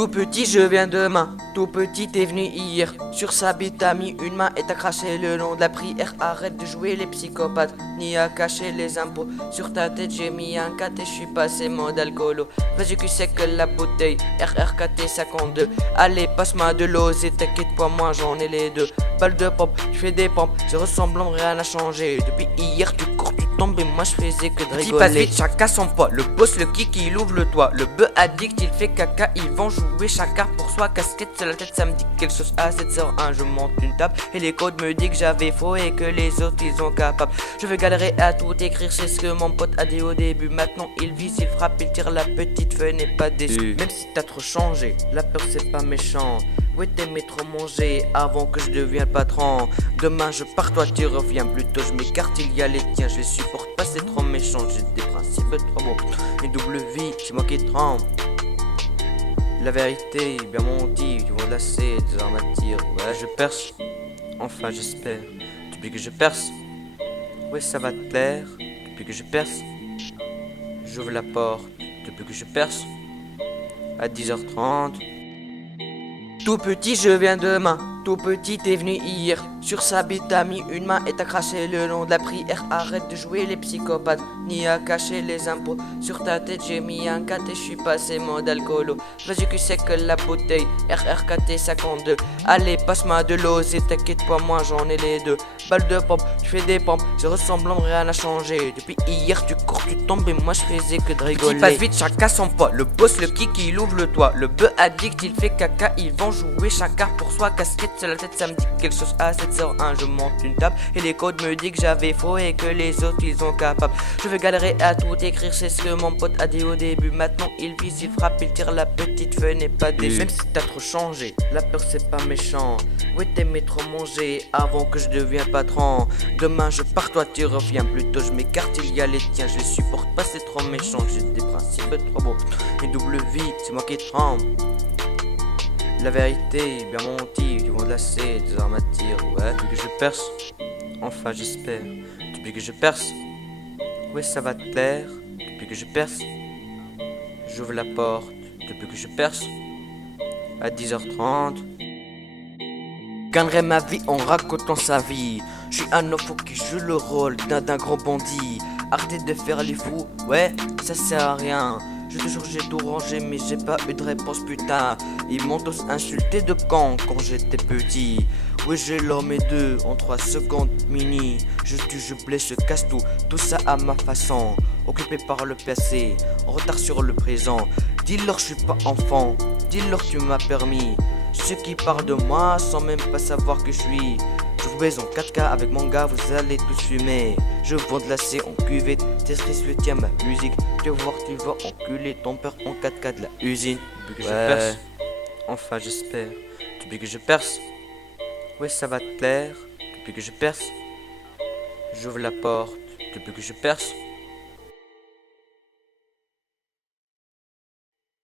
Tout petit je viens demain, tout petit t'es venu hier. Sur sa bite t'as mis une main et t'as craché le nom de la prière. Arrête de jouer les psychopathes, ni à cacher les impôts. Sur ta tête j'ai mis un 4 et je suis passé mode alcoolo. Vas-y que c'est que la bouteille, RRKT 52. Allez passe-moi de l'osé, t'inquiète pas moi j'en ai les deux. Balle de pompe, je fais des pompes, je ressemble rien n'a changé. Depuis hier tu cours, tu tombes et moi je faisais que de rigoler. Passe vite, chacun son poids, le boss, le kick, il ouvre le toit. Le bœuf addict, il fait caca, ils vont jouer chacun pour soi. Casquette sur la tête, ça me dit quelque chose. À 7h01, je monte une table et les codes me disent que j'avais faux et que les autres ils ont capable. Je veux galérer à tout écrire, c'est ce que mon pote a dit au début. Maintenant il vise, il frappe, il tire la petite feuille, n'est pas déçu. Même si t'as trop changé, la peur c'est pas méchant. Ouais t'aimais trop manger avant que je devienne patron. Demain je pars, toi tu reviens. Plutôt je m'écarte, il y a les tiens. Je les supporte pas, c'est trop méchant. J'ai des principes trop bons. Et double vie, c'est moi qui tremble. La vérité, bien menti, tu vas lasser, des armes à tir. Ouais je perce, enfin j'espère. Depuis que je perce, ouais ça va te plaire. Depuis que je perce, j'ouvre la porte. Depuis que je perce, à 10h30. Tout petit je viens demain, tout petit t'es venu hier. Sur sa bite t'as mis une main et t'as craché le nom de la prière. Arrête de jouer les psychopathes, ni à cacher les impôts. Sur ta tête j'ai mis un 4 et je suis passé mode alcoolo. Vas-y que c'est que la bouteille, RRKT 52. Allez passe-moi de l'osé, t'inquiète pas moi j'en ai les deux. Balle de pompe, je fais des pompes, je ressemble rien n'a changé. Depuis hier tu cours, tu tombes et moi je faisais que de rigoler. Petit passe vite, chacun son poids, le boss, le kick, il ouvre le toit. Le bœuf addict, il fait caca, ils vont jouer chacun pour soi. Casquette sur la tête, ça me dit quelque chose. À 7h01, je monte une table et les codes me disent que j'avais faux et que les autres ils ont capable. Je veux galérer à tout écrire, c'est ce que mon pote a dit au début. Maintenant il vise, il frappe, il tire la petite feuille, n'est pas déçu. Même si t'as trop changé, la peur c'est pas méchant. Ouais t'aimais trop manger avant que je devienne patron. Demain je pars, toi tu reviens. Plutôt je m'écarte, il y a les tiens. Je les supporte pas, c'est trop méchant. J'ai des principes trop beaux. Et double vie, c'est moi qui tremble. La vérité, bien menti, ils vont lasser, des armes à tir. Ouais, depuis que je perce, enfin j'espère. Depuis que je perce, ouais ça va te plaire. Depuis que je perce, j'ouvre la porte. Depuis que je perce, à 10h30. Gagnerai ma vie en racontant sa vie. Je suis un enfant qui joue le rôle d'un grand bandit. Arrêtez de faire les fous, ouais, ça sert à rien. J'ai tout rangé mais j'ai pas eu de réponse putain. Ils m'ont tous insulté de quand j'étais petit. Oui j'ai l'homme et deux en 3 secondes mini. Je tue, je blesse, je casse tout ça à ma façon. Occupé par le passé, en retard sur le présent. Dis-leur je suis pas enfant, dis-leur tu m'as permis. Ceux qui parlent de moi sans même pas savoir que je suis. Je vous baise en 4K avec mon gars, vous allez tous fumer. Je vends de l'acier en cuvette, Tetris le tien, ma musique. Tu vas voir, tu vas enculer ton père en 4K de la usine. Depuis que je perce, enfin j'espère. Depuis que je perce, ouais ça va te plaire. Depuis que je perce, j'ouvre la porte. Depuis que je perce,